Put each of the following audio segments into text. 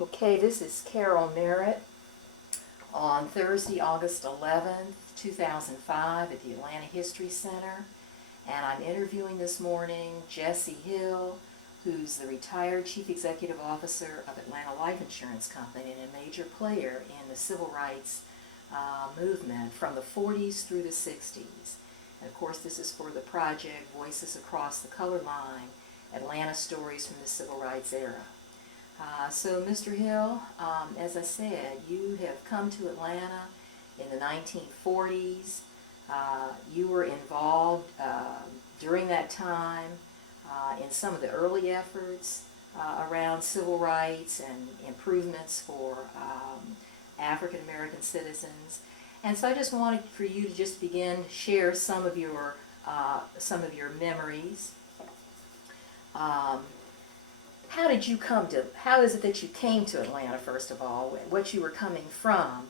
Okay, this is Carol Merritt on Thursday, August 11th, 2005 at the Atlanta History Center. And I'm interviewing this morning Jeese Hill, who's the retired Chief Executive Officer of Atlanta Life Insurance Company and a major player in the civil rights movement from the 40s through the 60s. And of course this is for the project Voices Across the Color Line, Atlanta Stories from the Civil Rights Era. So Mr. Hill, as I said, you have come to Atlanta in the 1940s. You were involved during that time in some of the early efforts around civil rights and improvements for African American citizens. And so I just wanted for you to just begin to share some of your memories. How is it that you came to Atlanta, first of all, what you were coming from,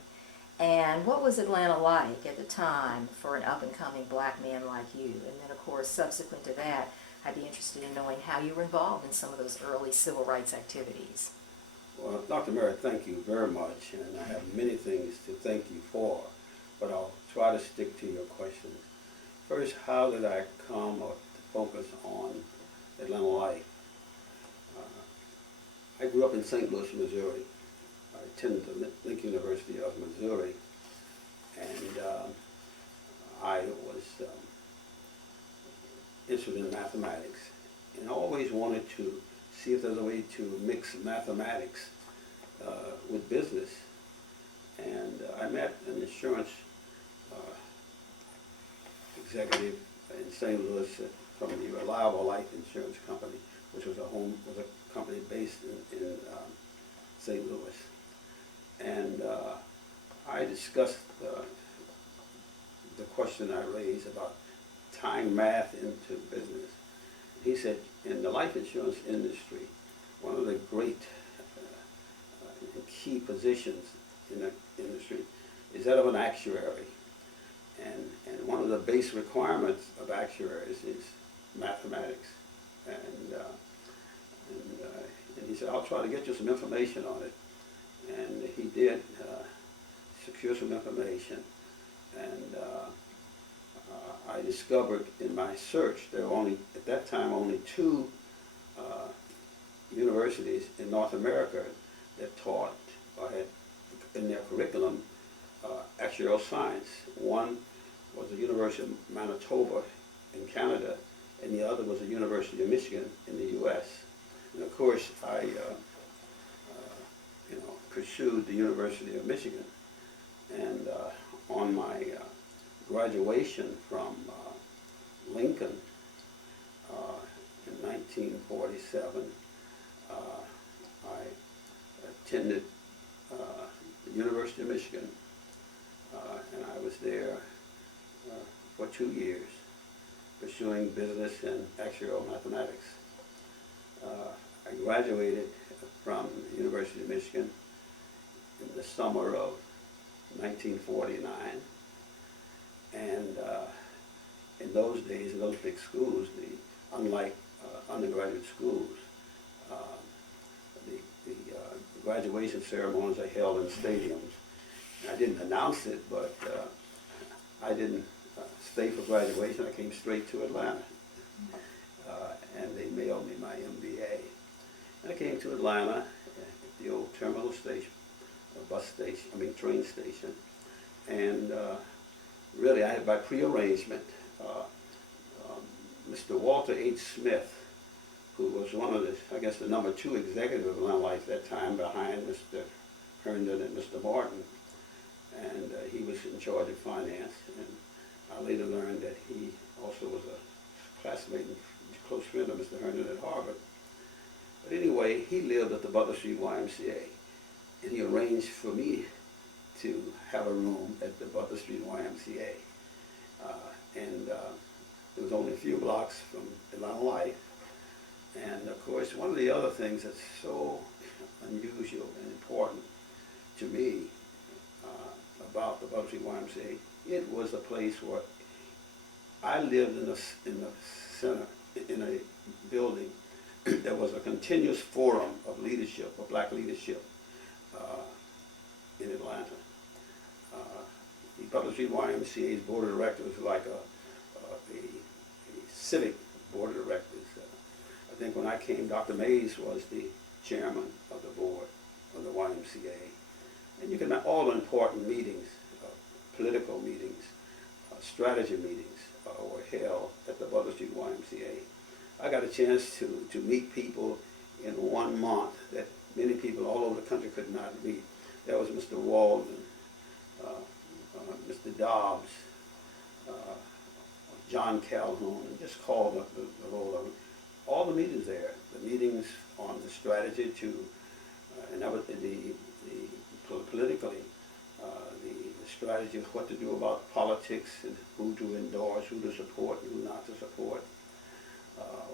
and what was Atlanta like at the time for an up-and-coming black man like you? And then, of course, subsequent to that, I'd be interested in knowing how you were involved in some of those early civil rights activities. Well, Dr. Merritt, thank you very much, and I have many things to thank you for, but I'll try to stick to your questions. First, how did I come to focus on Atlanta life? I grew up in St. Louis, Missouri. I attended the Lincoln University of Missouri, and I was interested in mathematics, and I always wanted to see if there's a way to mix mathematics with business. And I met an insurance executive in St. Louis from the Reliable Life Insurance Company, which was a company based in St. Louis. And I discussed the question I raised about tying math into business. He said, in the life insurance industry, one of the great key positions in the industry is that of an actuary. And one of the base requirements of actuaries is mathematics. And he said, I'll try to get you some information on it. And he did secure some information. And I discovered in my search there were at that time, only two universities in North America that taught or had in their curriculum actuarial science. One was the University of Manitoba in Canada, and the other was the University of Michigan in the U.S. And of course, I pursued the University of Michigan, and on my graduation from Lincoln in 1947, I attended the University of Michigan, and I was there for 2 years pursuing business and actuarial mathematics. I graduated from the University of Michigan in the summer of 1949, and in those days, in those big schools, unlike undergraduate schools, the graduation ceremonies are held in stadiums. I didn't announce it, but I didn't stay for graduation. I came straight to Atlanta, and they mailed me my MBA. And I came to Atlanta at the old terminal station, train station, and really I had by pre-arrangement Mr. Walter H. Smith, who was one of the number 2 executive of Atlanta Life at that time, behind Mr. Herndon and Mr. Martin, and he was in charge of finance. And I later learned that he also was a classmate and close friend of Mr. Herndon at Harvard. But anyway, he lived at the Butler Street YMCA, and he arranged for me to have a room at the Butler Street YMCA. It was only a few blocks from Atlanta Life. And of course, one of the other things that's so unusual and important to me about the Butler Street YMCA, it was a place where I lived in the center, in a building that was a continuous forum of leadership, of black leadership, in Atlanta. The Butler Street YMCA's board of directors is like a civic board of directors. I think when I came, Dr. Mays was the chairman of the board of the YMCA. And you can have all the important meetings, political meetings, strategy meetings were held at the Butler Street YMCA. I got a chance to meet people in 1 month that many people all over the country could not meet. There was Mr. Walden, Mr. Dobbs, John Calhoun, and just called up the roll of them. All the meetings there, the meetings on the strategy to, and that was politically, the strategy of what to do about politics and who to endorse, who to support, and who not to support.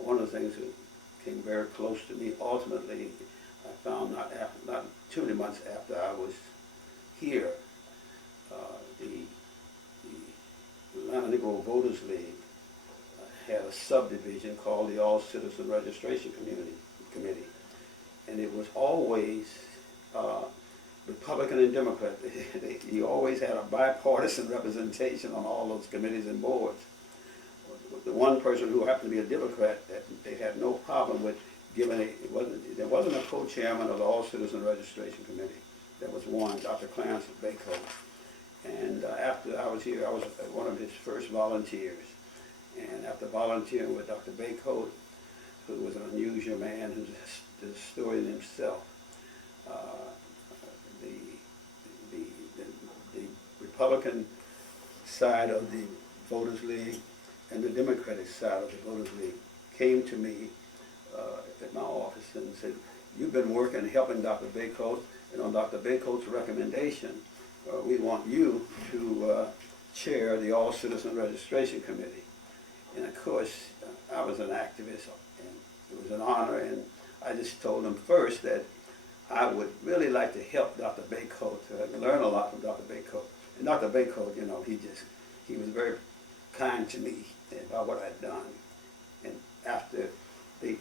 One of the things that came very close to me, ultimately, I found not too many months after I was here, the Atlanta Negro Voters League had a subdivision called the All Citizen Registration Committee, and it was always Republican and Democrat. You always had a bipartisan representation on all those committees and boards. The one person who happened to be a Democrat, they had no problem with giving there wasn't a co-chairman of the All Citizen Registration Committee. There was one, Dr. Clarence Bacot. And after I was here, I was one of his first volunteers. And after volunteering with Dr. Bacot, who was an unusual man, who's a historian himself, the Republican side of the Voters League and the Democratic side of the Voters League came to me at my office and said, "You've been working, helping Dr. Bacot, and on Dr. Bacot's recommendation, we want you to chair the All Citizen Registration Committee." And of course, I was an activist, and it was an honor, and I just told them first that I would really like to help Dr. Bacot, learn a lot from Dr. Bacot. And Dr. Bacot, you know, he was very kind to me about what I'd done. And after they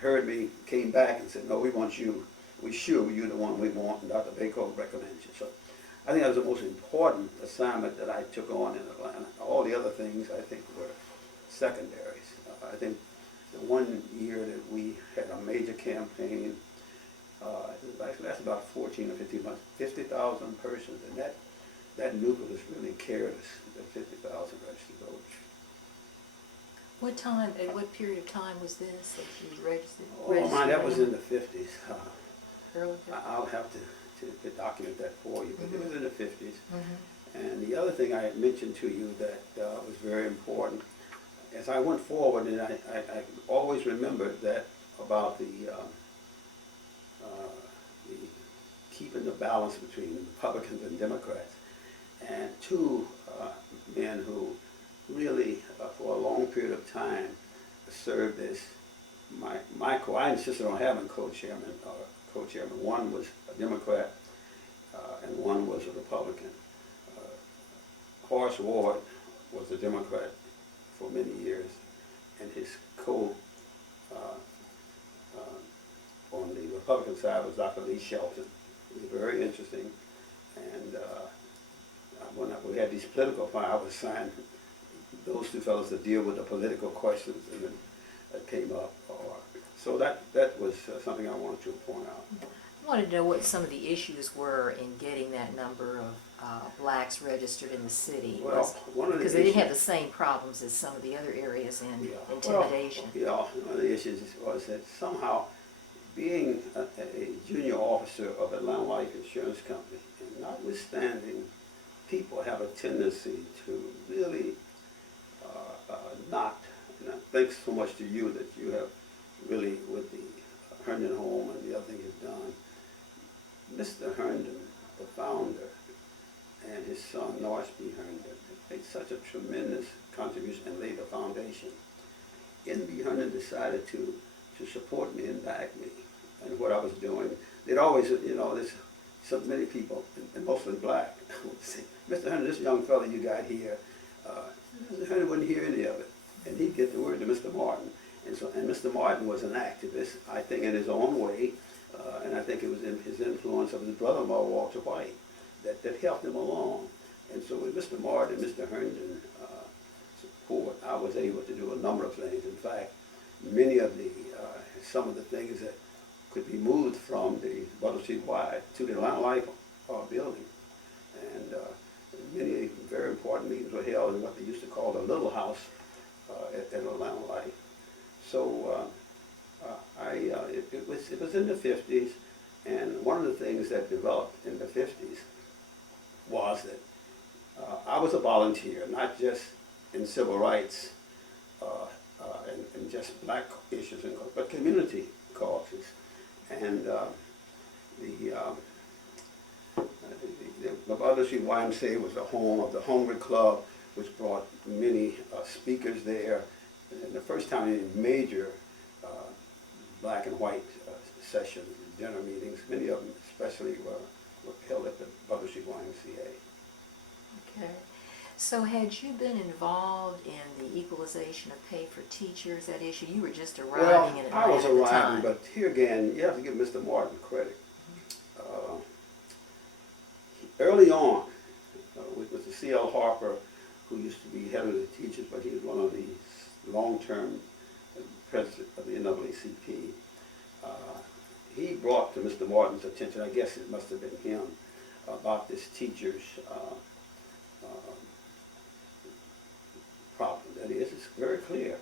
heard me, came back and said, "No, we want you, you're the one we want," and Dr. Bacot recommends you. So I think that was the most important assignment that I took on in Atlanta. All the other things, I think, were secondaries. I think the 1 year that we had a major campaign, it lasted about 14 or 15 months, 50,000 persons, and that nucleus really carried us, the 50,000 registered voters. At what period of time was this that you registered? Oh my, that was in the 50s. Early 50s? I'll have to document that for you, but it was in the 50s. Mm-hmm. And the other thing I had mentioned to you that was very important, as I went forward, and I always remembered that about the keeping the balance between Republicans and Democrats, and two men who really, for a long period of time, served as I insisted on having co-chairman. One was a Democrat, and one was a Republican. Horace Ward was a Democrat for many years, and his on the Republican side was Dr. Lee Shelton. It was very interesting, and when we had these political fights, I was assigned those two fellows to deal with the political questions that came up. So that was something I wanted to point out. I wanted to know what some of the issues were in getting that number of blacks registered in the city. Well, one of the because they didn't have the same problems as some of the other areas in intimidation. Well, one of the issues was that somehow being a junior officer of Atlanta Life Insurance Company, and notwithstanding, people have a tendency to really not, and thanks so much to you that you have really, with the Herndon Home and the other thing you've done, Mr. Herndon, the founder, and his son, Norris B. Herndon, made such a tremendous contribution and laid the foundation. N.B. Herndon decided to support me and back me and what I was doing. They'd always, there's so many people, and mostly black, would say, "Mr. Herndon, this young fellow you got here," Mr. Herndon wouldn't hear any of it. And he'd get the word to Mr. Martin. And Mr. Martin was an activist, I think, in his own way, And I think it was in his influence of his brother-in-law, Walter White, that helped him along. And so with Mr. Martin and Mr. Herndon support, I was able to do a number of things. In fact, many of the, some of the things that could be moved from the Butler Street Y to the Atlanta Life building. And many very important meetings were held in what they used to call the Little House at Atlanta Life. So it was in the 50s, and one of the things that developed in the 50s was that I was a volunteer, not just in civil rights and just black issues, but community causes. And the Butler Street YMCA was the home of the Hungry Club, which brought many speakers there. And the first time in major black and white sessions, dinner meetings, many of them especially were held at the Butler Street YMCA. Okay. So had you been involved in the equalization of pay for teachers, that issue? You were just arriving in Atlanta I was at the arriving, time. but here again, you have to give Mr. Martin credit. Early on, with Mr. C.L. Harper, who used to be head of the teachers, but he was one of the long-term president of the NAACP, he brought to Mr. Martin's attention, I guess it must have been him, about this teacher's problem. That is, it's very clear.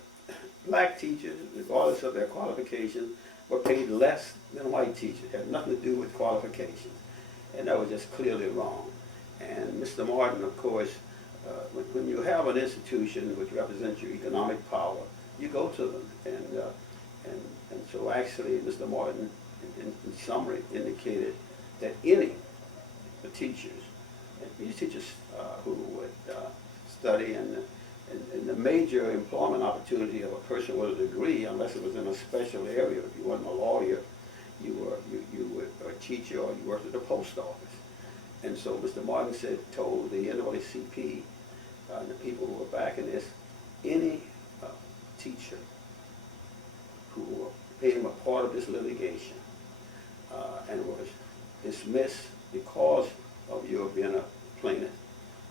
Black teachers, regardless of their qualifications, were paid less than white teachers. It had nothing to do with qualifications. And that was just clearly wrong. And Mr. Martin, of course, when you have an institution which represents your economic power, you go to them. And so actually, Mr. Martin, in summary, indicated that any the teachers, and these teachers who would study and the major employment opportunity of a person with a degree, unless it was in a special area, if you wasn't a lawyer, you were a teacher or you worked at the post office. And so Mr. Martin told the NAACP and the people who were backing this, any teacher who became a part of this litigation and was dismissed because of your being a plaintiff,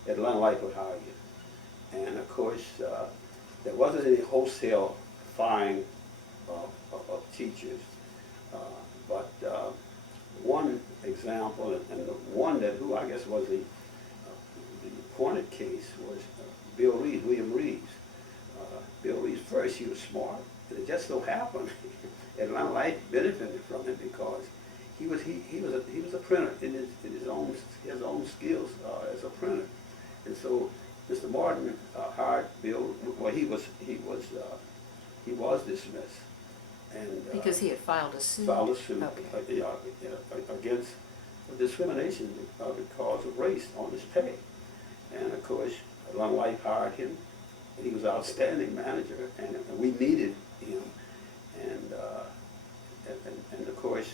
Atlanta Life would hire you. And of course, there wasn't any wholesale firing of teachers, but one example, and the one that who I guess was the appointed case was William Reeves. Bill Reeves, first he was smart, and it just so happened Atlanta Life benefited from him because he was a printer in his own skills as a printer, and so Mr. Martin hired Bill. Well, he was dismissed, and Because he had filed a suit? Filed a suit Okay. against discrimination because of race on his pay, and of course, Atlanta Life hired him. He was an outstanding manager, and we needed him, and of course,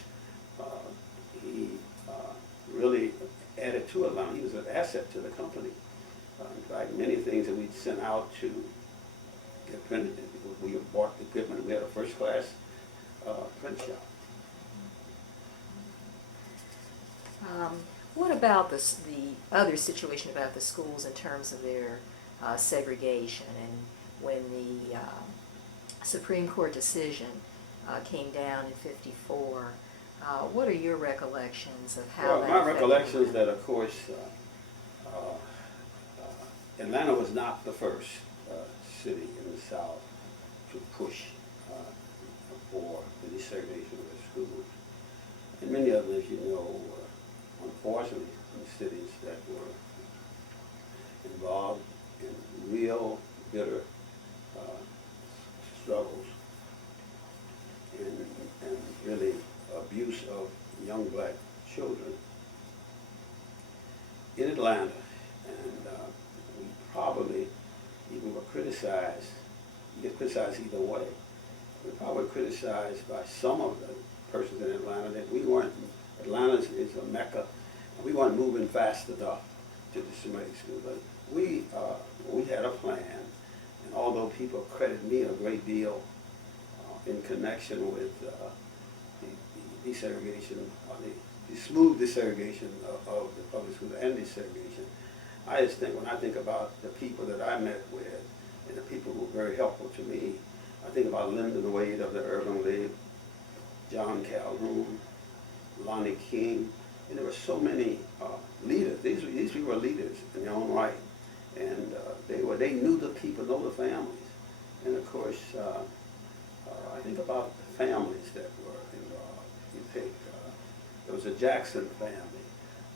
he really added to Atlanta. He was an asset to the company. In fact, many things that we'd sent out to get printed, we bought the equipment. We had a first-class print shop. What about the other situation about the schools in terms of their segregation, and when the Supreme Court decision came down in '54? What are your recollections of how that My affected recollection is them? that, of course, Atlanta was not the first city in the South to push for the desegregation of the schools. And many of them, as you know, unfortunately, in cities that were involved in real bitter struggles and really abuse of young black children in Atlanta. And we probably even were criticized. You get criticized either way. We were probably criticized by some of the persons in Atlanta that we weren't, Atlanta is a mecca, and we weren't moving fast enough to disseminate schools. But we had a plan, and although people credit me a great deal in connection with the desegregation, or the smooth desegregation of the public schools and desegregation. I just think, when I think about the people that I met with and the people who were very helpful to me, I think about Lyndon Wade of the Urban League, John Calhoun, Lonnie King, and there were so many leaders. These people were leaders in their own right, and they knew the people, know the families, and of course I think about the families that were involved. You take there was a Jackson family,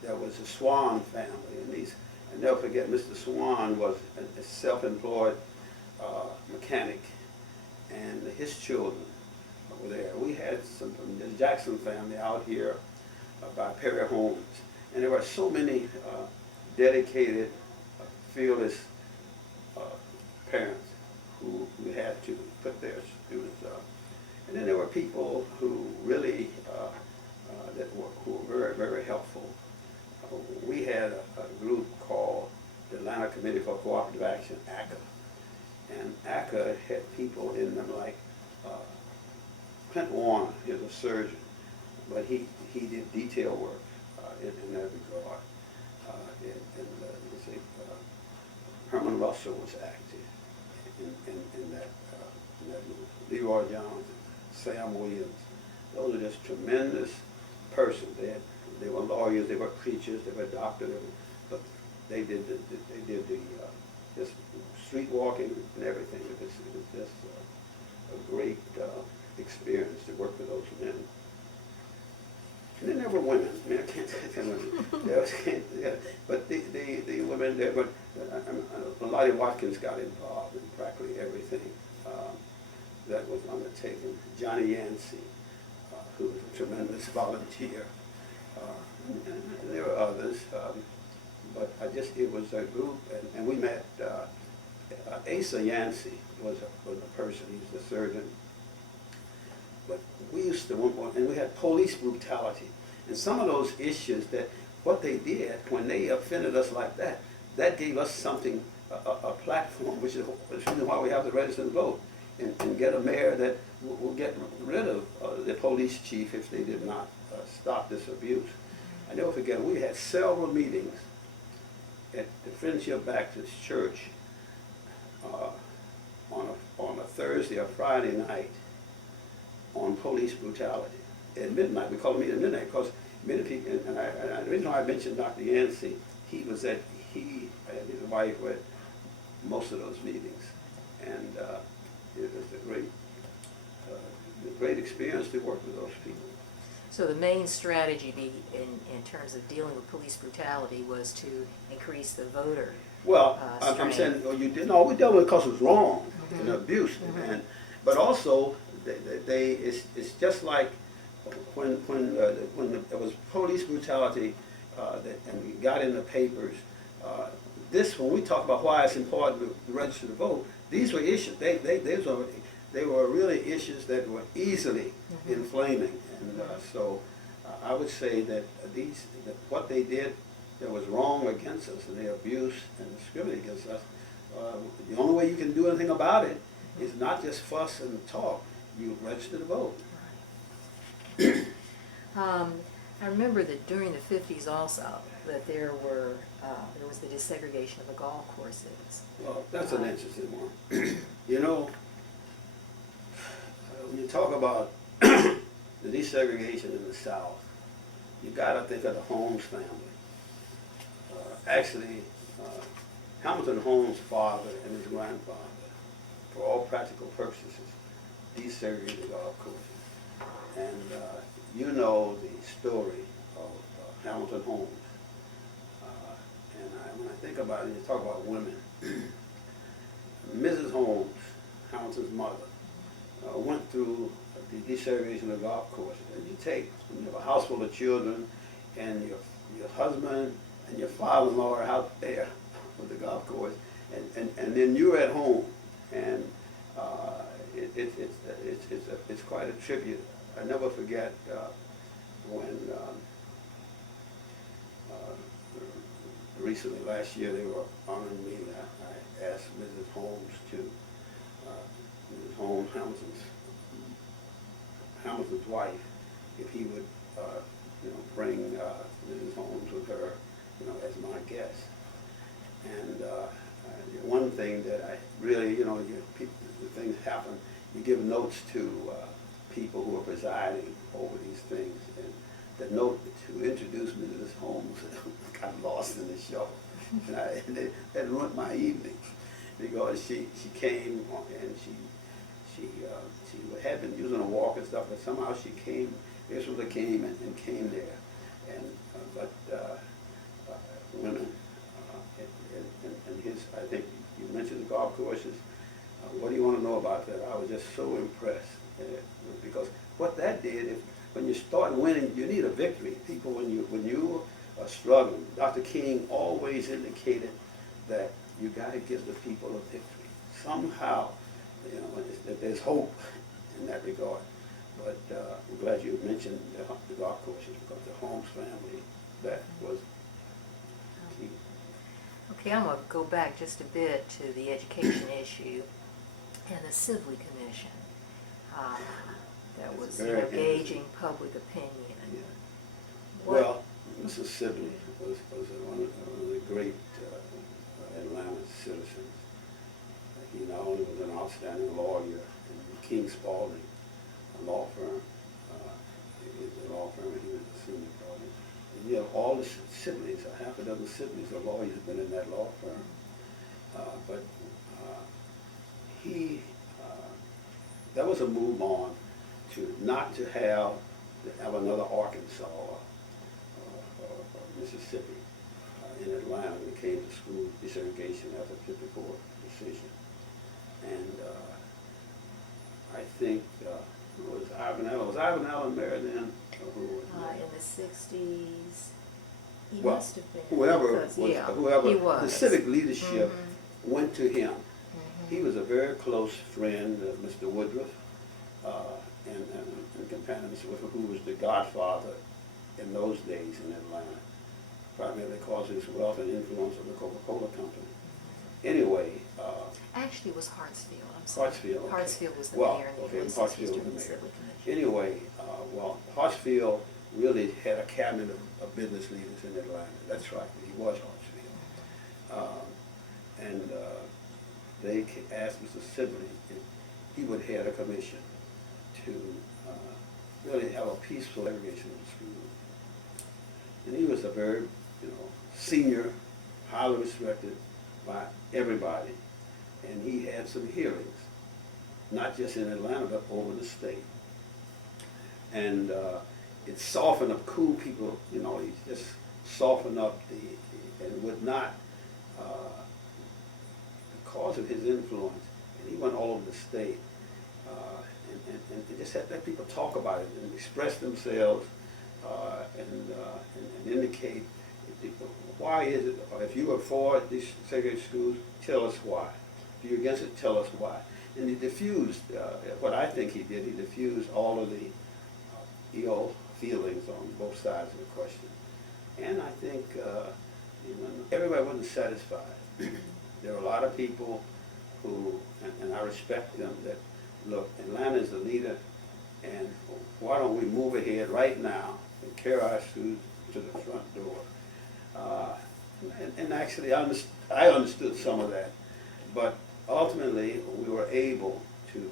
there was a Swan family, and these. And never forget, Mr. Swan was a self-employed mechanic, and his children were there. We had some from the Jackson family out here by Perry Homes, and there were so many dedicated, fearless parents who had to put their students up. And then there were people who really who were very, very helpful. We had a group called the Atlanta Committee for Cooperative Action, ACA. And ACA had people in them like Clint Warner, he was a surgeon, but he did detail work in that regard. Herman Russell was active in that group. Leroy Johnson, Sam Williams, those are just tremendous persons. They were lawyers, they were preachers, they were doctors, but they did just street walking and everything. It was just a great experience to work with those men. And then there were women. I mean, I can't say women. But the women, there were, Lottie Watkins got involved in practically everything that was undertaken. Johnny Yancey, who was a tremendous volunteer. And there were others, but it was a group, and we met, Asa Yancey was a person, he was the surgeon. But we used to, and we had police brutality. And some of those issues that, what they did, when they offended us like that, that gave us something, a platform, which is why we have to register and vote, and get a mayor that will get rid of the police chief if they did not stop this abuse. I never forget, we had several meetings at the Friendship Baptist Church on a Thursday or Friday night on police brutality. At midnight, we called a meeting at midnight because many people, and the reason why I mentioned Dr. Yancey, he and his wife were at most of those meetings. And it was a great experience to work with those people. So the main strategy in terms of dealing with police brutality was to increase the voter. Well, I'm saying, you did no. We dealt with it because it was wrong and abuse, but also it's just like when there was police brutality and we got in the papers. When we talk about why it's important to register to vote, these were issues. They were really issues that were easily inflaming, and so I would say that what they did that was wrong against us, and they abused and discriminated against us. The only way you can do anything about it is not just fuss and talk. You register to vote. I remember that during the 50s also that there was the desegregation of the golf courses. Well, that's an interesting one. You know, when you talk about the desegregation in the South, you got to think of the Holmes family. Actually, Hamilton Holmes' father and his grandfather, for all practical purposes, desegregated the golf courses. And you know the story of Hamilton Holmes. And when I think about it, you talk about women. Mrs. Holmes, Hamilton's mother, went through the desegregation of the golf courses. And you have a house full of children, and your husband and your father-in-law are out there with the golf course, and then you're at home, and it's quite a tribute. I never forget when recently, last year, they were honoring me. I asked Mrs. Holmes Mrs. Holmes, Hamilton's wife, if he would, bring Mrs. Holmes with her, as my guest. And one thing that I really, things happen, you give notes to people who are presiding over these things. And the note to introduce Mrs. Holmes got lost in the show. And that ruined my evening, because she came and she had been using a walker and stuff, but somehow she came, Israel came and came there. And women, and his, I think you mentioned the golf courses. What do you want to know about that? I was just so impressed, because what that did, when you start winning, you need a victory. People, when you are struggling, Dr. King always indicated that you got to give the people a victory. Somehow, that there's hope in that regard. But I'm glad you mentioned the golf courses, because the Holmes family, that was key. Okay, I'm going to go back just a bit to the education issue and the Sibley Commission that was gauging public opinion. Yeah. Well, Mrs. Sibley was one of the great Atlanta citizens. He not only was an outstanding lawyer in King Spalding, a law firm. It was a law firm, and he was a senior partner. And you have all the siblings, a half a dozen siblings of lawyers have been in that law firm. But that was a move on to not to have another Arkansas or Mississippi in Atlanta when it came to school desegregation after the 54 decision. And I think it was Ivan Allen. Was Ivan Allen married then? Or who was in the 60s. He well, must have been. whoever He was. the civic leadership went to him. He was a very close friend of Mr. Woodruff and companion of Mr. Woodruff, who was the godfather in those days in Atlanta, primarily because of his wealth and influence of the Coca-Cola Company. Anyway. Actually, it was Hartsfield. I'm sorry. Hartsfield. Okay. Hartsfield was the well, mayor, and okay, he was Hartsfield was the mayor. Sibley Commission. Anyway, Hartsfield really had a cabinet of business leaders in Atlanta. That's right. He was Hartsfield. And they asked Mr. Sibley if he would head a commission to really have a peaceful segregation of the school. And he was a very, senior, highly respected by everybody. And he had some hearings, not just in Atlanta, but over the state. And it softened up, cool people, he just softened up and would not, because of his influence, and he went all over the state, and just let people talk about it and express themselves and indicate why is it, or if you are for these segregated schools, tell us why. If you're against it, tell us why. And he diffused, what I think he did, he diffused all of the ill feelings on both sides of the question. And I think everybody wasn't satisfied. There were a lot of people who, and I respect them, that, look, Atlanta is the leader, and why don't we move ahead right now and carry our students to the front door. And actually, I understood some of that, but ultimately, we were able to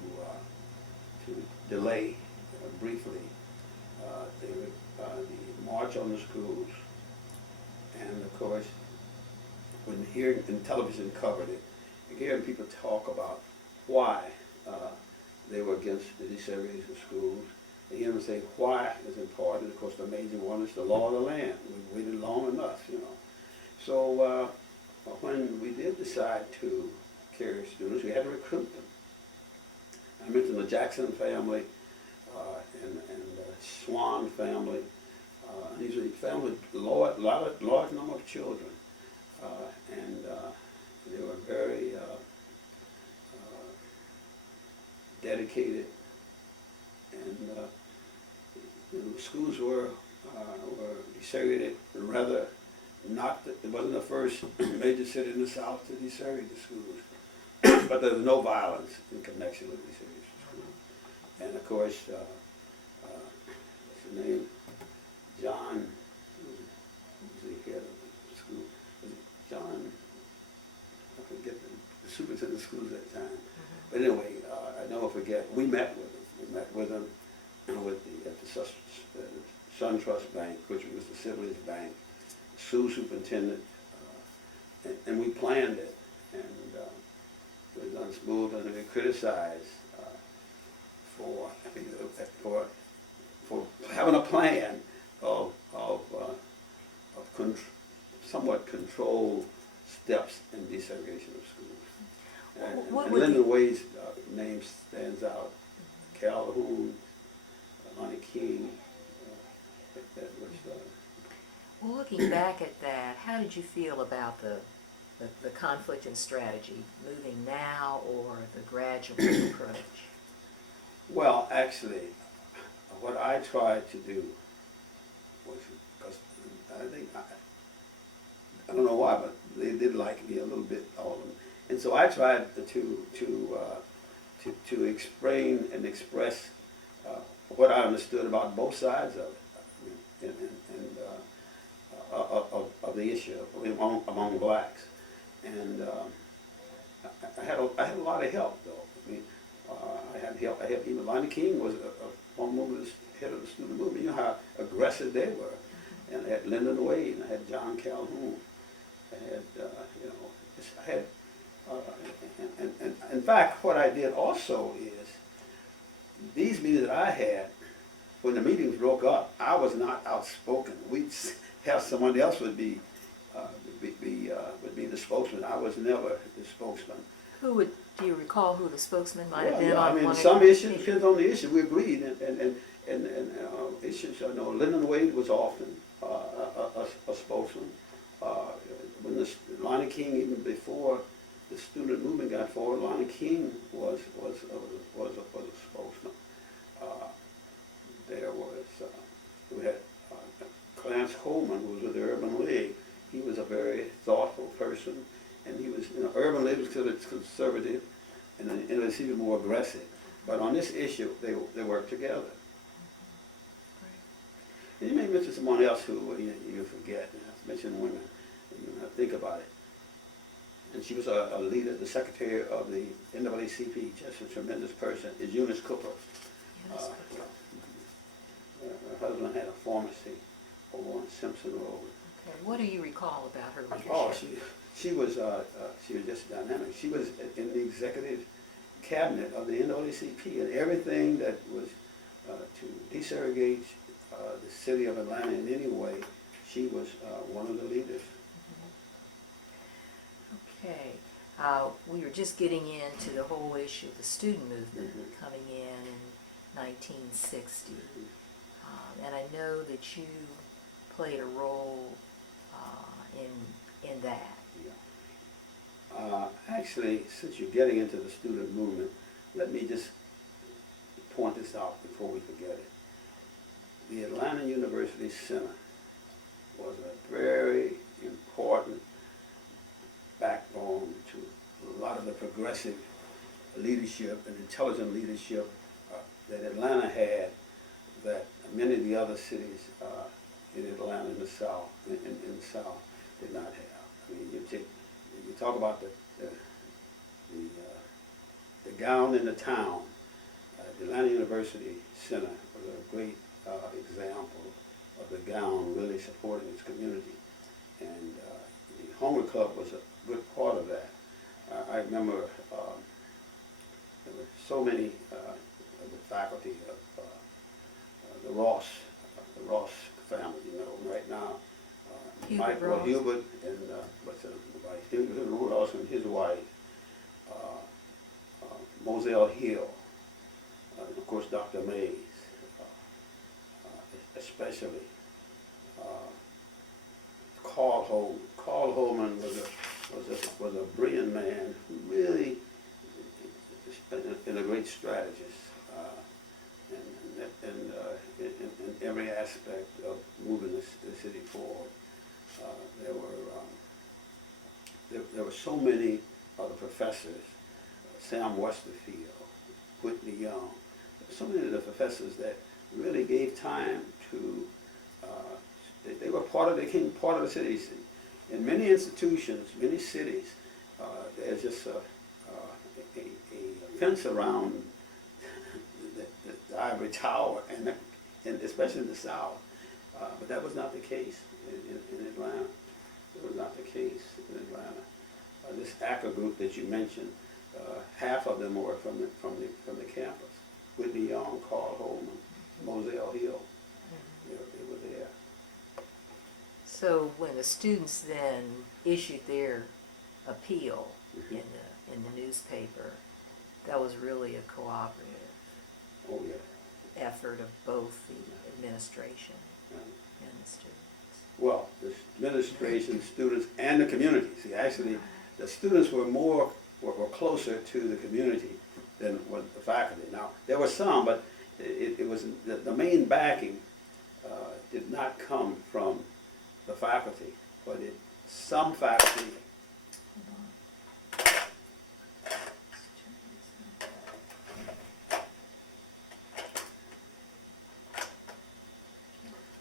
delay briefly the march on the schools, and of course, when hearing and television covered it, hearing people talk about why they were against the desegregation of schools, and hearing them say why is important. Of course, the major one is the law of the land. We waited long enough, So when we did decide to carry students, we had to recruit them. I mentioned the Jackson family and the Swan family. These are families, large number of children, and they were very dedicated, and the schools were desegregated. Rather, it wasn't the first major city in the South to desegregate the schools, but there was no violence in connection with desegregation schools. And of course, the name? John, who was the head of the school? Was it John? I forget the superintendent of schools at the time. But anyway, I never forget, we met with him. We met with him at the Sun Trust Bank, which was the Sibley's Bank, school superintendent, and we planned it. And it was done smooth, and we criticized for having a plan of somewhat controlled steps in desegregation of schools. And Lyndon Wade's name stands out. Calhoun, Lonnie King, Well, looking back at that, how did you feel about the conflict in strategy, moving now or the gradual approach? Well, actually, what I tried to do was, because I think, I don't know why, but they did like me a little bit, all of them. And so I tried to explain and express what I understood about both sides of it, of the issue among blacks. And I had a lot of help, though. I mean, I had help. Even Lonnie King was one woman was head of the student movement. You know how aggressive they were. And I had Lyndon Wade, and I had John Calhoun. I had, and in fact, what I did also is, these meetings that I had, when the meetings broke up, I was not outspoken. We'd have someone else would be the spokesman. I was never the spokesman. Do you recall who the spokesman might have been Yeah, on I mean, one some of the issues depends on the issue. We agreed, and issues. I know Lyndon Wade was often a spokesman. When Lonnie King, even before the student movement got forward, Lonnie King was a spokesman. There was we had Clarence Coleman, who was with the Urban League. He was a very thoughtful person, and he was, Urban League was considered conservative, and it was even more aggressive. But on this issue, they worked together. And you may mention someone else who you forget. I mentioned women. Think about it. And she was a leader, the secretary of the NAACP, just a tremendous person, is Eunice Cooper. Her husband had a pharmacy over on Simpson Road. Okay, what do you recall about her leadership? Oh, she was just dynamic. She was in the executive cabinet of the NAACP, and everything that was to desegregate the city of Atlanta in any way, she was one of the leaders. Okay, we were just getting into the whole issue of the student movement coming in 1960, and I know that you played a role in that. Yeah. Actually, since you're getting into the student movement, let me just point this out before we forget it. The Atlanta University Center was a very important backbone to a lot of the progressive leadership and intelligent leadership that Atlanta had that many of the other cities in Atlanta in the South, in the South, did not have. I mean, you talk about the gown in the town. The Atlanta University Center was a great example of the gown really supporting its community. And the Homer Club was a good part of that. I remember there were so many of the faculty of the Ross family, right now. Michael Hubert and Hubert Ross and his wife, Moselle Hill, and of course Dr. Mays, especially Carl Holman. Carl Holman was a brilliant man who really and a great strategist in every aspect of moving the city forward. There were so many other professors, Sam Westerfield, Whitney Young, so many of the professors that really gave time to, they were they became part of the city. In many institutions, many cities, there's just a fence around the ivory tower, and especially in the South. But that was not the case in Atlanta. It was not the case in Atlanta. This ACA group that you mentioned, half of them were from the campus. Whitney Young, Carl Holman, Moselle Hill, they were there. So when the students then issued their appeal in the newspaper, that was really a cooperative Oh yeah. effort of both the administration and the students. Well, the administration, students, and the community. See, actually, the students were closer to the community than was the faculty. Now, there were some, but it was the main backing did not come from the faculty, but some faculty.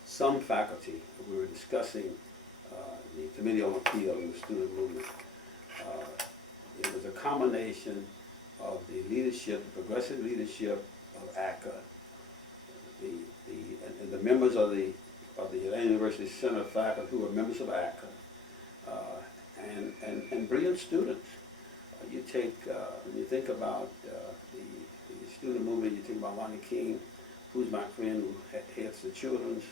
Some faculty, we were discussing the Committee on Appeal and the student movement. It was a combination of the leadership, the progressive leadership of ACA, and the members of the Atlanta University Center faculty who were members of ACA, and brilliant students. You take, when you think about the student movement, you think about Lonnie King, who's my friend who heads the children's.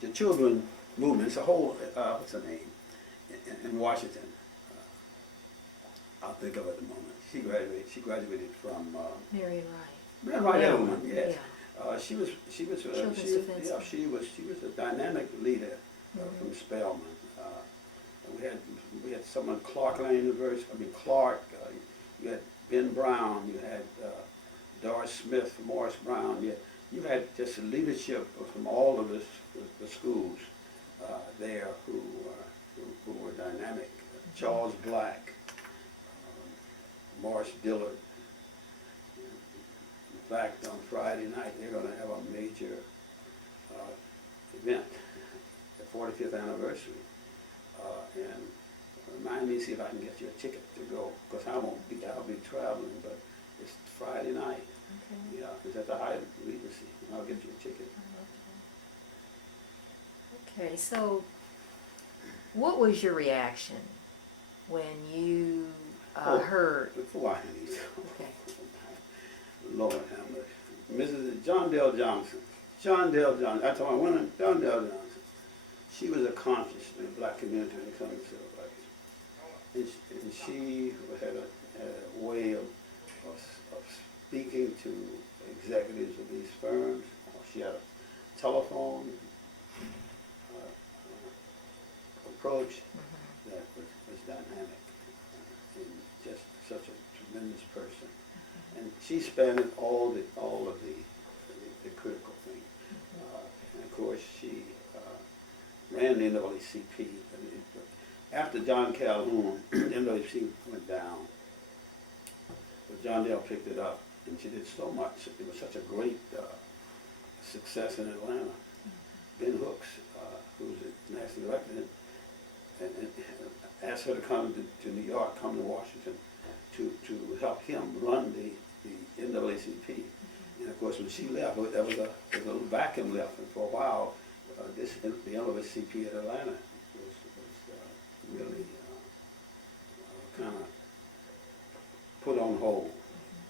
The children movement, it's a whole, what's her name, in Washington. I'll think of it in a moment. She graduated from Marion Wright. Marion Wright Edelman, yes. Yeah. She was a dynamic leader from Spelman. And we had someone Clark University. Clark. You had Ben Brown. You had Doris Smith, Morris Brown. You had just a leadership from all of the schools there who were dynamic. Charles Black, Morris Dillard. In fact, on Friday night they're going to have a major event, the 45th anniversary. And remind me, see if I can get you a ticket to go, because I'll be traveling, but it's Friday night. Okay. Yeah, it's at the Hyatt Regency. I'll get you a ticket. Okay, so what was your reaction when you heard? Before I leave, Okay. Lord have mercy. Mrs. John Dale Johnson. John Dale Johnson. I told my woman, John Dale Johnson. She was a conscious in the black community when it comes to civil rights. And she had a way of speaking to executives of these firms. She had a telephone approach that was dynamic and just such a tremendous person. And she spanned all of the critical things. And of course, she ran the NAACP. After John Calhoun, the NAACP went down. But John Dale picked it up, and she did so much. It was such a great success in Atlanta. Ben Hooks, who was the national director, and asked her to come to New York, come to Washington, to help him run the NAACP. And of course, when she left, there was a little vacuum left, and for a while, the NAACP at Atlanta was really kind of put on hold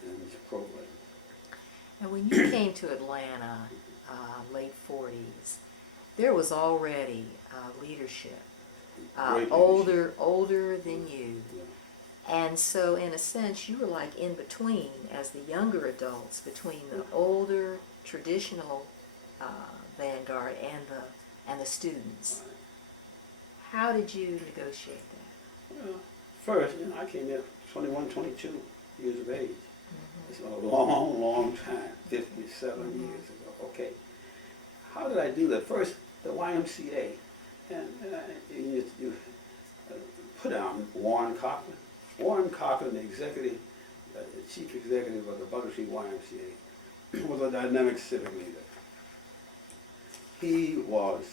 in this program. And when you came to Atlanta, late 40s, there was already leadership, older than you. Yeah. And so in a sense, you were like in between as the younger adults, between the older traditional vanguard and the students. How did you negotiate that? Well, first, I came there 21, 22 years of age. It's a long time, 57 years ago. Okay. How did I do that? First, the YMCA. And you put down Warren Cochran. Warren Cochran, the executive chief executive of the Buttertree YMCA, was a dynamic civic leader. He was,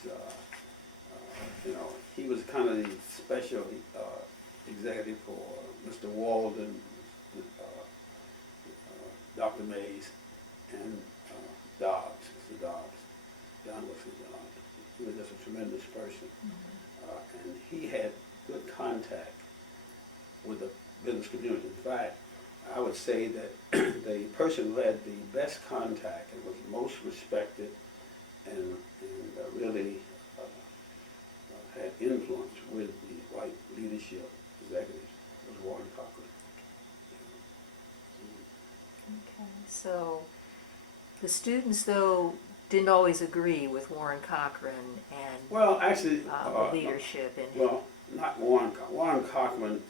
he was kind of the special executive for Mr. Walden, Dr. Mays, and Dobbs, Mr. Dobbs, John Wesley Dobbs. He was just a tremendous person. And he had good contact with the business community. In fact, I would say that the person who had the best contact and was most respected and really had influence with the white leadership executives was Warren Cochran. Okay, so the students, though, didn't always agree with Warren Cochran and Well, actually, the leadership and well, not Warren. Warren Cochran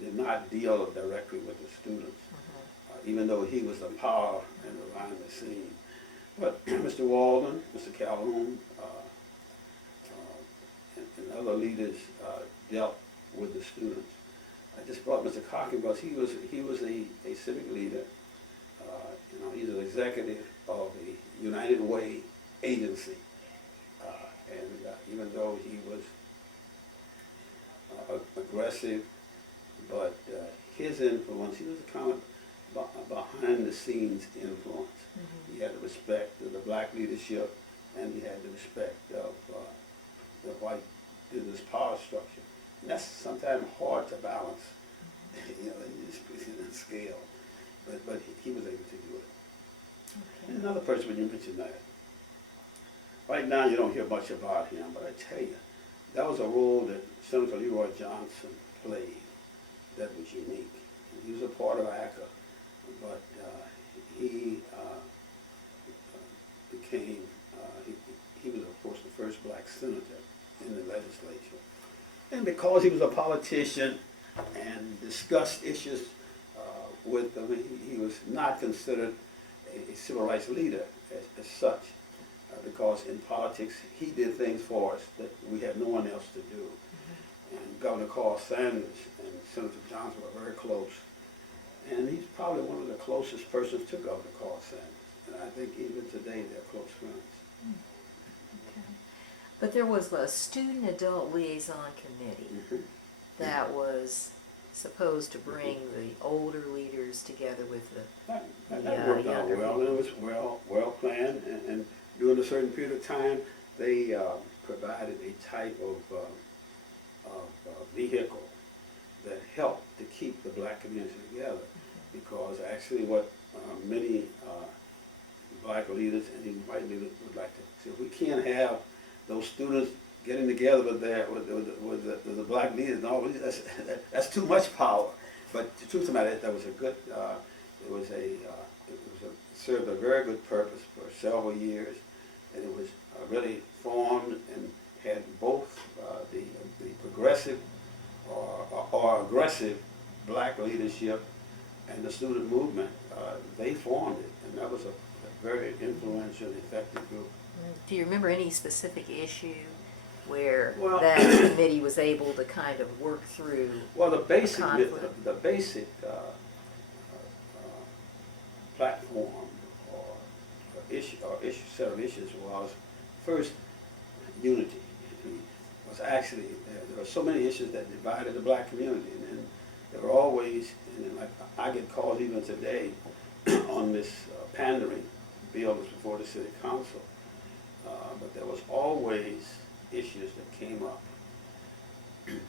did not deal directly with the students, even though he was the power and behind the scene. But Mr. Walden, Mr. Calhoun, and other leaders dealt with the students. I just brought Mr. Cochran because he was a civic leader. He's an executive of the United Way agency, and even though he was aggressive, but his influence, he was kind of behind the scenes influence. He had the respect of the black leadership, and he had the respect of the white business power structure. And that's sometimes hard to balance, in this scale. But he was able to do it. Okay. And another person, when you mentioned that, right now you don't hear much about him, but I tell you, that was a role that Senator Leroy Johnson played that was unique. And he was a part of ACA, but he became, he was of course the first black senator in the legislature. And because he was a politician and discussed issues with them, he was not considered a civil rights leader as such, because in politics he did things for us that we had no one else to do. And Governor Carl Sanders and Senator Johnson were very close, and he's probably one of the closest persons to Governor Carl Sanders, and I think even today they're close friends. Okay. But there was a student adult liaison committee that was supposed to bring the older leaders together with the That worked out younger well, and it was well planned, and during a certain period of time, they provided a type of vehicle that helped to keep the black community together, because actually what many black leaders and even white leaders would like to see, we can't have those students getting together with the black leaders. No, that's too much power. But the truth of the matter is, that was a good. Served a very good purpose for several years, and it was really formed and had both the progressive or aggressive black leadership and the student movement. They formed it, and that was a very influential and effective group. Do you remember any specific issue where Well, that committee was able to kind of work through? Well, the basic platform or set of issues was first unity. Was actually there were so many issues that divided the black community, and there were always, and like I get calls even today on this pandering bill that's before the city council, but there was always issues that came up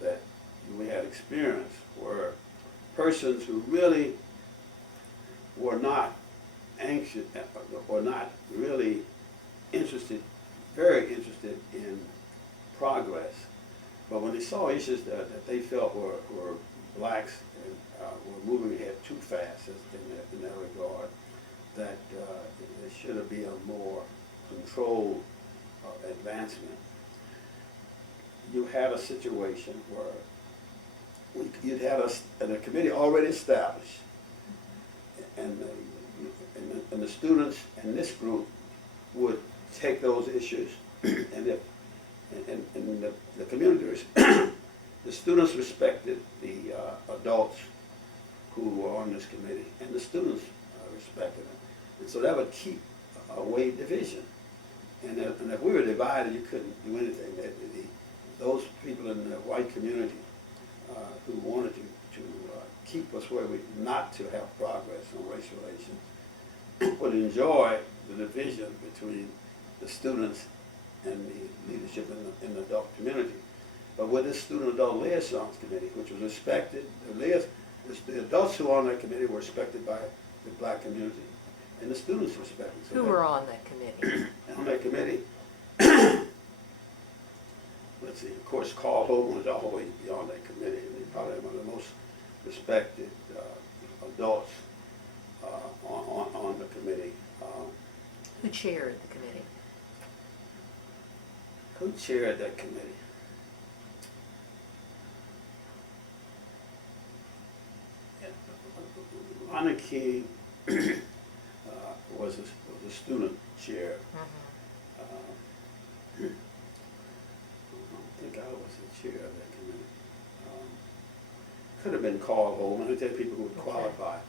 that we had experienced where persons who really were not anxious or not really interested, very interested in progress, but when they saw issues that they felt were blacks and were moving ahead too fast in that regard, that there should be a more controlled advancement. You had a situation where you'd had a committee already established, and the students in this group would take those issues, and the community, the students respected the adults who were on this committee, and the students respected them. And so that would keep away division. And if we were divided, you couldn't do anything. Those people in the white community who wanted to keep us where we not to have progress on race relations would enjoy the division between the students and the leadership in the adult community. But with this student adult liaisons committee, which was respected, the adults who were on that committee were respected by the black community, and the students were respected. So Who were on that committee? on that committee, let's see, of course, Carl Hogan was always on that committee, and he's probably one of the most respected adults on the committee. Who chaired the committee? Who chaired that committee? Lonnie King was a student chair. I don't think I was the chair of that committee. Could have been Carl Holman. I'd tell people who would qualify.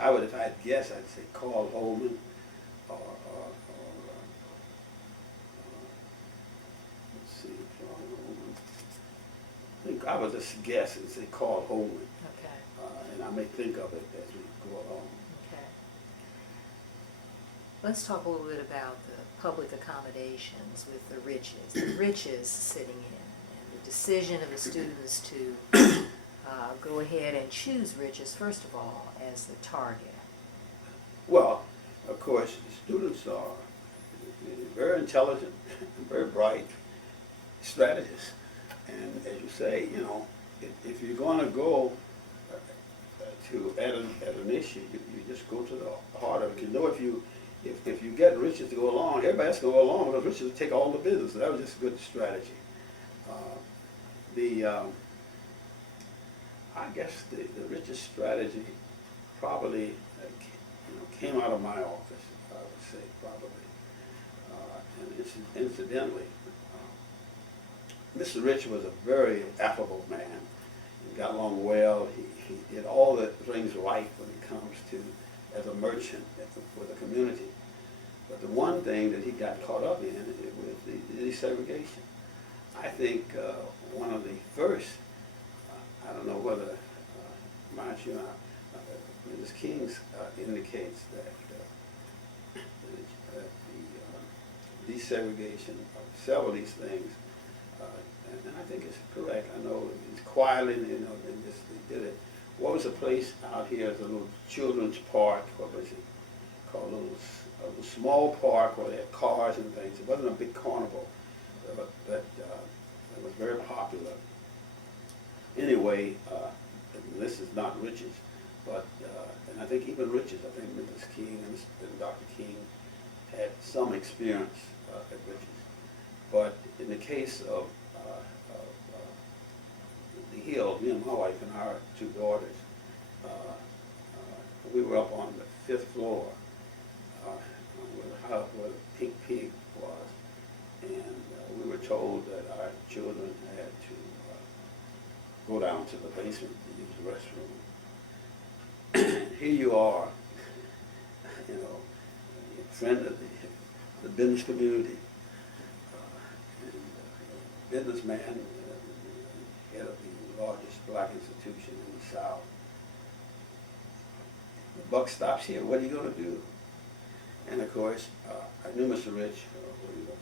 I would, if I had guessed, I'd say Carl Holman or let's see, Carl Holman. I think I would just guess and say Carl Holman. Okay. And I may think of it as we go along. Okay. Let's talk a little bit about the public accommodations with the riches. The riches sitting in, and the decision of the students to go ahead and choose riches, first of all, as the target. Well, of course, the students are very intelligent and very bright strategists. And as you say, you know, if you're going to go at an issue, you just go to the heart of it. You know, if you get riches to go along, everybody has to go along because riches will take all the business. So that was just a good strategy. I guess the richest strategy probably came out of my office, I would say, probably. And incidentally, Mr. Rich was a very affable man. He got along well. He did all the things right when it comes to, as a merchant for the community. But the one thing that he got caught up in was the desegregation. I think one of the first, I don't know whether, mind you, Mrs. King indicates that the desegregation of several of these things, and I think it's correct. I know it's quietly, you know, they did it. What was a place out here? It's a little children's park. What was it called? A little small park where they had cars and things. It wasn't a big carnival, but it was very popular. Anyway, this is not riches, but and I think even riches. I think Mrs. King and Dr. King had some experience at riches. But in the case of the Hill, me and my wife and our two daughters, we were up on the 5th floor where the Pink Pig was, and we were told that our children had to go down to the basement to use the restroom. Here you are, you know, a friend of the business community, and businessman, head of the largest black institution in the South. The buck stops here. What are you going to do? And of course, I knew Mr. Rich. We were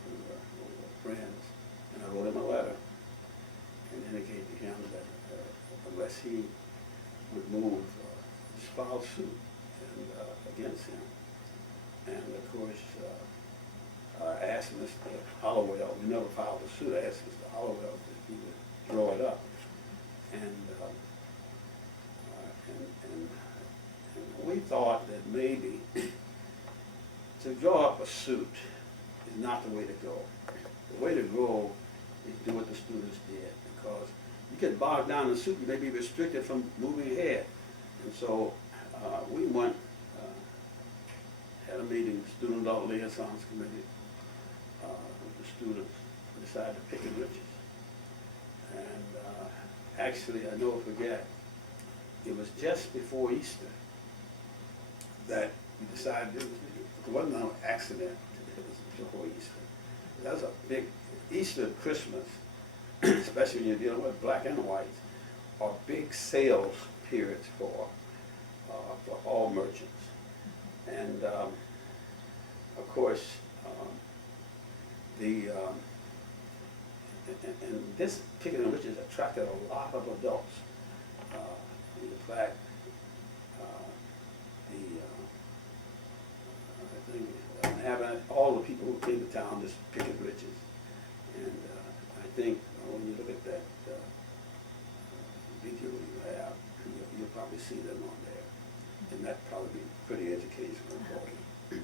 friends, and I wrote him a letter and indicated to him that unless he would move, just file suit against him. And of course, I asked Mr. Hollowell. We never filed a suit. I asked Mr. Hollowell if he would draw it up, and we thought that maybe to draw up a suit is not the way to go. The way to go is do what the students did, because you get bogged down in a suit, you may be restricted from moving ahead. And so we went, had a meeting, Student Adult Liaisons Committee. The students decided to pick and riches. And actually, I never forget, was just before Easter that we decided it wasn't an accident. It was before Easter. That was a big Easter and Christmas, especially when you're dealing with black and white, are big sales periods for all merchants. And of course, and this Picking and Riches attracted a lot of adults. In fact, I think having all the people who came to town just picking riches. And I think when you look at that video you have, you'll probably see them on there. And that'd probably be pretty educational for you.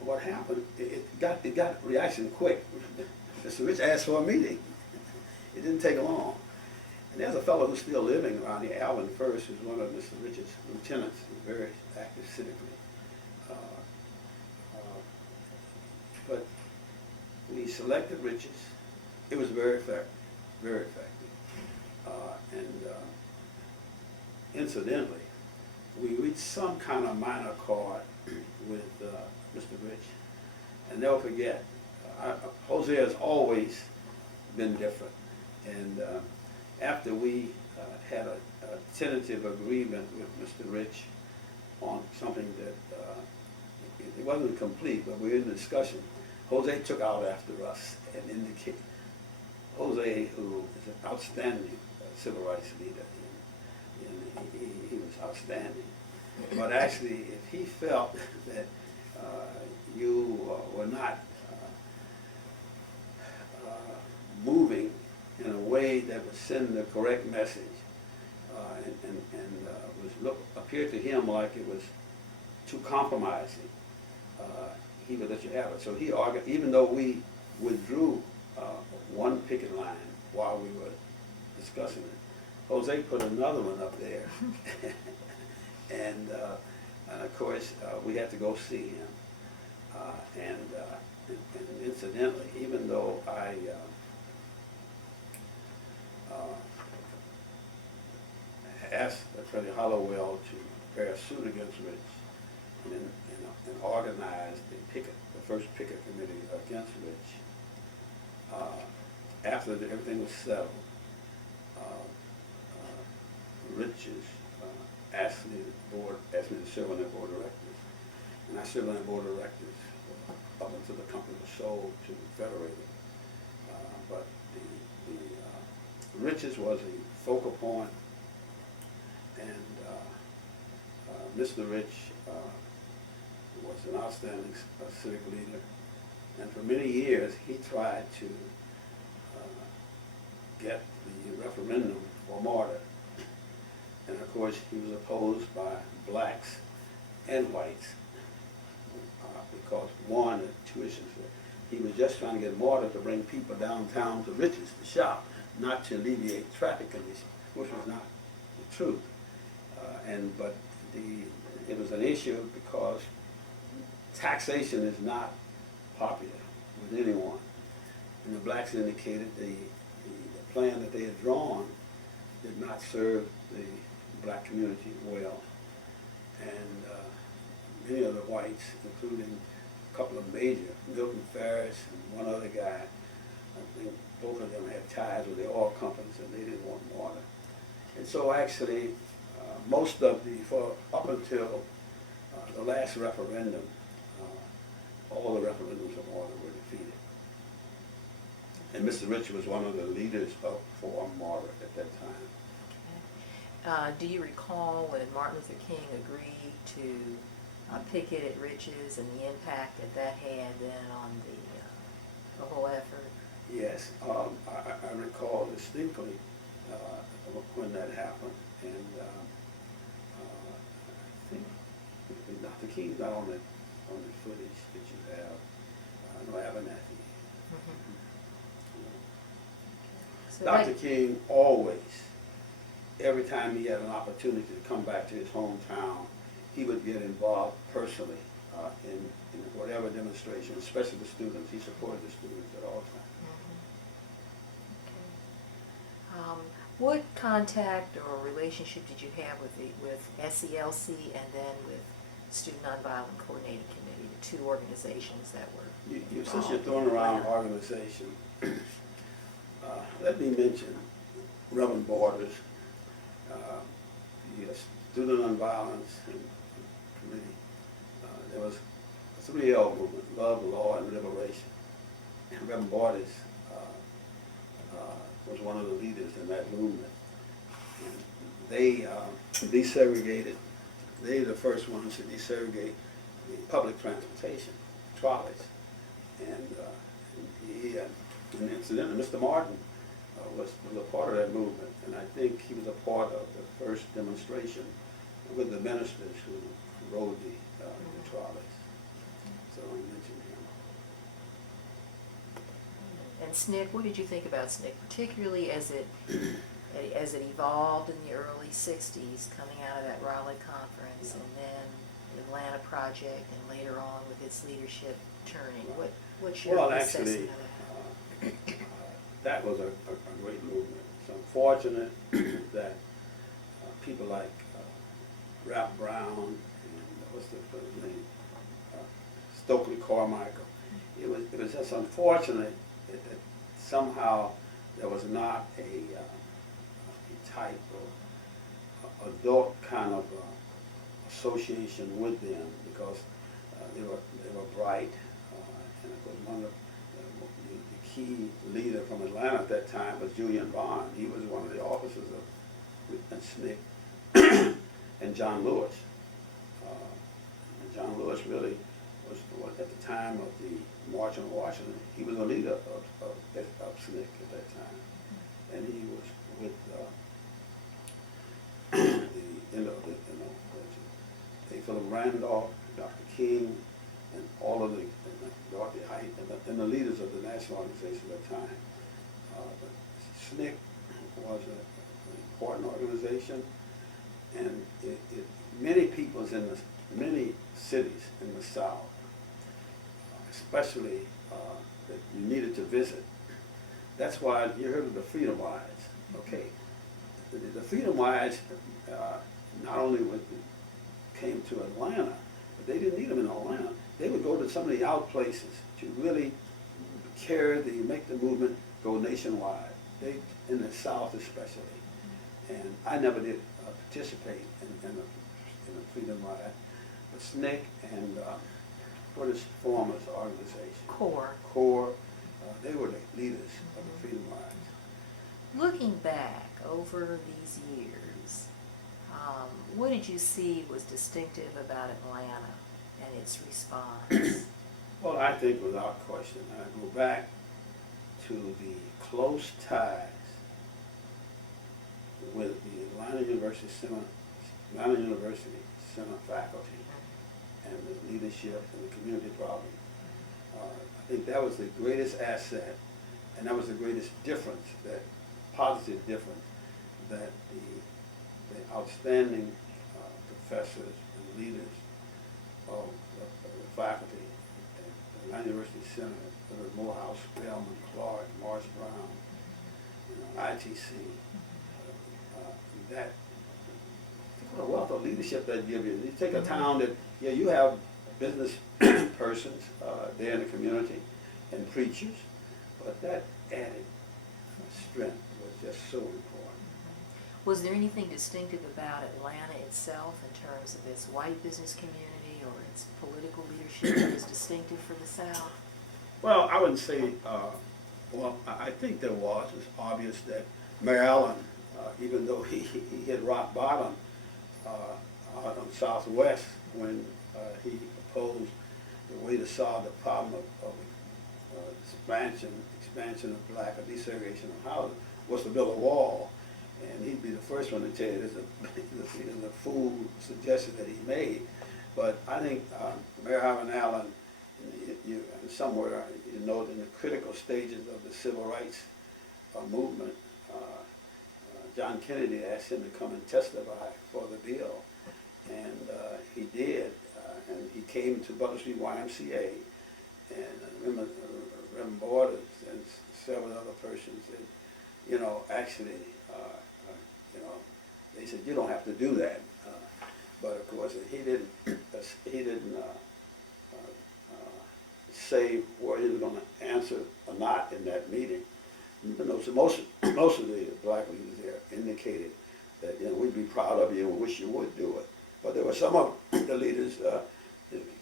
What happened, it got reaction quick. Mr. Rich asked for a meeting. It didn't take long. And there's a fellow who's still living around here, Alvin First, who's one of Mr. Rich's lieutenants. He's very active civically. But we selected Riches. It was very effective, very effective. Incidentally, we reached some kind of minor accord with Mr. Rich. And never forget, Jose has always been different. And after we had a tentative agreement with Mr. Rich on something that it wasn't complete, but we were in discussion, Jose took out after us and indicated, Jose, who is an outstanding civil rights leader, and he was outstanding. But actually, if he felt that you were not moving in a way that would send the correct message, appeared to him like it was too compromising, he would let you have it. So he argued, even though we withdrew one picket line while we were discussing it, Jose put another one up there. And of course, we had to go see him. And incidentally, even though I asked Attorney Hollowell to prepare a suit against Rich and organize the first picket committee against Rich, after everything was settled, Rich's asked me to serve on their board of directors, and I served on the board of directors up until the company was sold to Federated. But the Rich's was a focal point, and Mr. Rich was an outstanding civic leader, and for many years he tried to get the referendum for MARTA. And of course, he was opposed by blacks and whites because, one, two issues. He was just trying to get MARTA to bring people downtown to Riches to shop, not to alleviate traffic conditions, which was not the truth. But it was an issue because taxation is not popular with anyone. And the blacks indicated the plan that they had drawn did not serve the black community well. And many of the whites, including a couple of major, Milton Ferris and one other guy, I think both of them had ties with the oil companies and they didn't want water. And so actually, up until the last referendum, all the referendums of water were defeated. And Mr. Rich was one of the leaders for MARTA at that time. Do you recall when Martin Luther King agreed to picket at Riches and the impact that had then on the whole effort? Yes, I recall distinctly when that happened, and I think Dr. King's not on the footage that you have. No, Abernathy. Mm-hmm. So Dr. King always, every time he had an opportunity to come back to his hometown, he would get involved personally in whatever demonstration, especially the students. He supported the students at all times. Mm-hmm. Okay. What contact or relationship did you have with SELC and then with Student Nonviolent Coordinating Committee, the two organizations that were Since you're involved throwing in around Atlanta? organization, let me mention Reverend Borders, the Student Nonviolence Committee. There was a 3L movement, Love, Law, and Liberation. And Reverend Borders was one of the leaders in that movement. And they desegregated. They were the first ones to desegregate the public transportation, trolleys. And incidentally, Mr. Martin was a part of that movement, and I think he was a part of the first demonstration with the ministers who rode the trolleys. So I mentioned him. And SNCC, what did you think about SNCC, particularly as it evolved in the early 60s, coming out of that Raleigh conference, and then the Atlanta project, and later on with its leadership turning? What's your assessment of that? That was a great movement. It's unfortunate that people like Ralph Brown and what's the name, Stokely Carmichael. It was just unfortunate that somehow there was not a type of adult kind of association with them, because they were bright, and of course one of the key leader from Atlanta at that time was Julian Bond. He was one of the officers of SNCC, and John Lewis. And John Lewis really was, at the time of the March on Washington, he was a leader of SNCC at that time. And he was with Philip Randolph, Dr. King, and all of the Dorothy Height, and the leaders of the national organization at that time. But SNCC was an important organization, and many people in many cities in the South, especially that you needed to visit. That's why you heard of the Freedom Rides. Okay, the Freedom Rides not only came to Atlanta, but they didn't need them in Atlanta. They would go to some of the out places to really make the movement go nationwide. They, in the South especially. And I never did participate in a Freedom Ride, but SNCC and what is Former's organization? CORE, they were the leaders of the Freedom Rides. Looking back over these years, what did you see was distinctive about Atlanta and its response? Well, I think without question, I go back to the close ties with the Atlanta University Center faculty and the leadership and the community problem. I think that was the greatest asset, and that was the greatest difference, that positive difference, that the outstanding professors and leaders of the faculty at the Atlanta University Center, whether Morehouse, Spelman, Clark, Marsh Brown, ITC, that what a wealth of leadership that give you. You take a town that, yeah, you have business persons there in the community and preachers, but that added strength was just so important. Was there anything distinctive about Atlanta itself in terms of its white business community or its political leadership that was distinctive for the South? Well, I wouldn't say, I think there was. It's obvious that Mayor Allen, even though he hit rock bottom out on Southwest when he proposed the way to solve the problem of expansion of black or desegregation of housing was to build a wall. And he'd be the first one to tell you there's a fool suggestion that he made. But I think Mayor Allen, somewhere, in the critical stages of the civil rights movement, John Kennedy asked him to come and testify for the bill. And he did. And he came to Butler Street YMCA. And Reverend Borders and several other persons that, actually you know, they said, you don't have to do that. But of course, he didn't say whether he was going to answer or not in that meeting. You know, so most of the black leaders there indicated that, you know, we'd be proud of you and wish you would do it. But there were some of the leaders that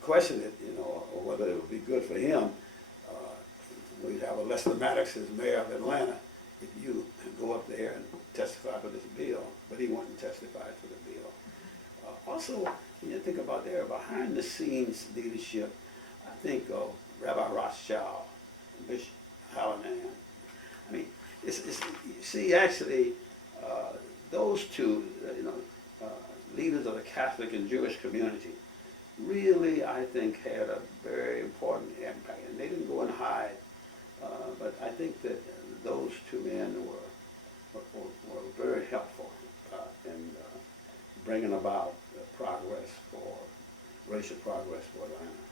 questioned it, you know, or whether it would be good for him. We'd have a Lester Maddox as mayor of Atlanta if you go up there and testify for this bill. But he wouldn't testify for the bill. Also, when you think about their behind-the-scenes leadership, I think of Rabbi Rothschild and Bishop Hallinan. I mean, you see, actually, those two, leaders of the Catholic and Jewish community, really, I think, had a very important impact. And they didn't go and hide, but I think that those two men were very helpful in bringing about racial progress for Atlanta.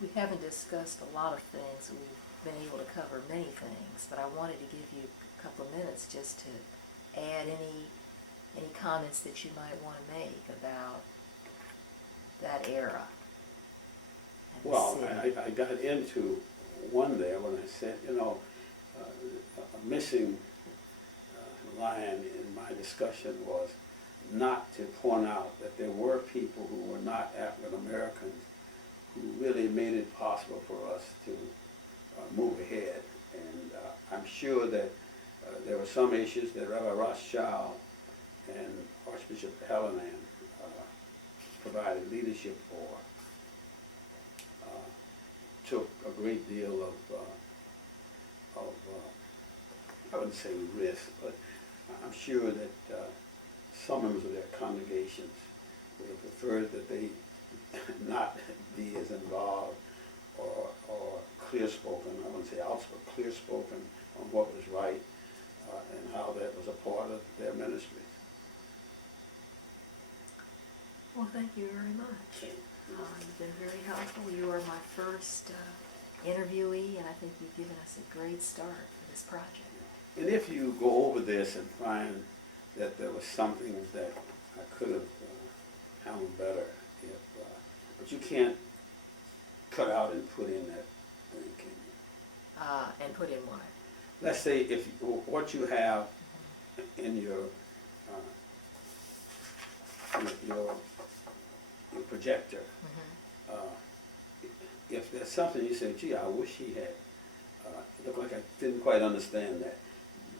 We haven't discussed a lot of things. We've been able to cover many things, but I wanted to give you a couple of minutes just to add any comments that you might want to make about that era. Well, I got into one there when I said, a missing line in my discussion was not to point out that there were people who were not African Americans who really made it possible for us to move ahead. And I'm sure that there were some issues that Rabbi Rothschild and Archbishop Hallinan provided leadership for, took a great deal of I wouldn't say risk, but I'm sure that some members of their congregations would have preferred that they not be as involved or clear-spoken, I wouldn't say outspoken, clear-spoken on what was right and how that was a part of their ministries. Well, thank you very much. You've been very helpful. You are my first interviewee, and I think you've given us a great start for this project. And if you go over this and find that there was something that I could have handled better, but you can't cut out and put in that thing, can you? And put in what? Let's say if what you have in your projector, if there's something you say, gee, I wish he had, it looked like I didn't quite understand that.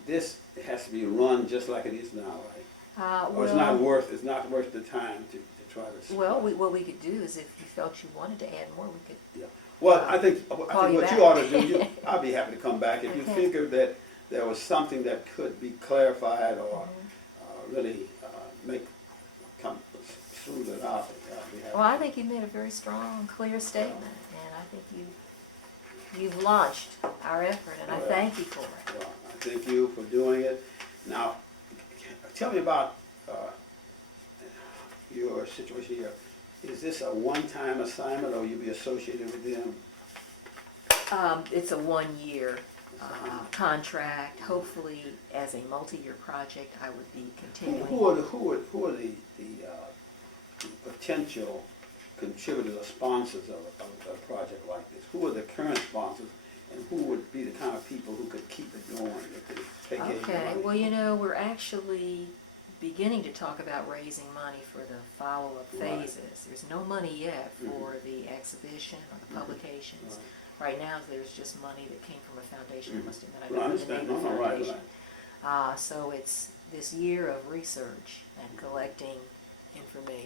This has to be run just like it is now, right? Or it's not worth the time to try to. Well, what we could do is if you felt you wanted to add more, we could. Yeah. Well, I think what you ought to do, I'll be happy to come back if you figure that there was something that could be clarified or really come smooth it out. Well, I think you made a very strong, clear statement, and I think you've launched our effort, and I thank you for it. Well, I thank you for doing it. Now, tell me about your situation here. Is this a one-time assignment, or will you be associated with them? It's a one-year contract. Hopefully, as a multi-year project, I would be continuing. Who are the potential contributors or sponsors of a project like this? Who are the current sponsors, and who would be the kind of people who could keep it going if they gave you money? Well, we're actually beginning to talk about raising money for the follow-up phases. There's no money yet for the exhibition or the publications. Right now, there's just money that came from a foundation. I must admit, I don't know the name of the foundation. So it's this year of research and collecting information.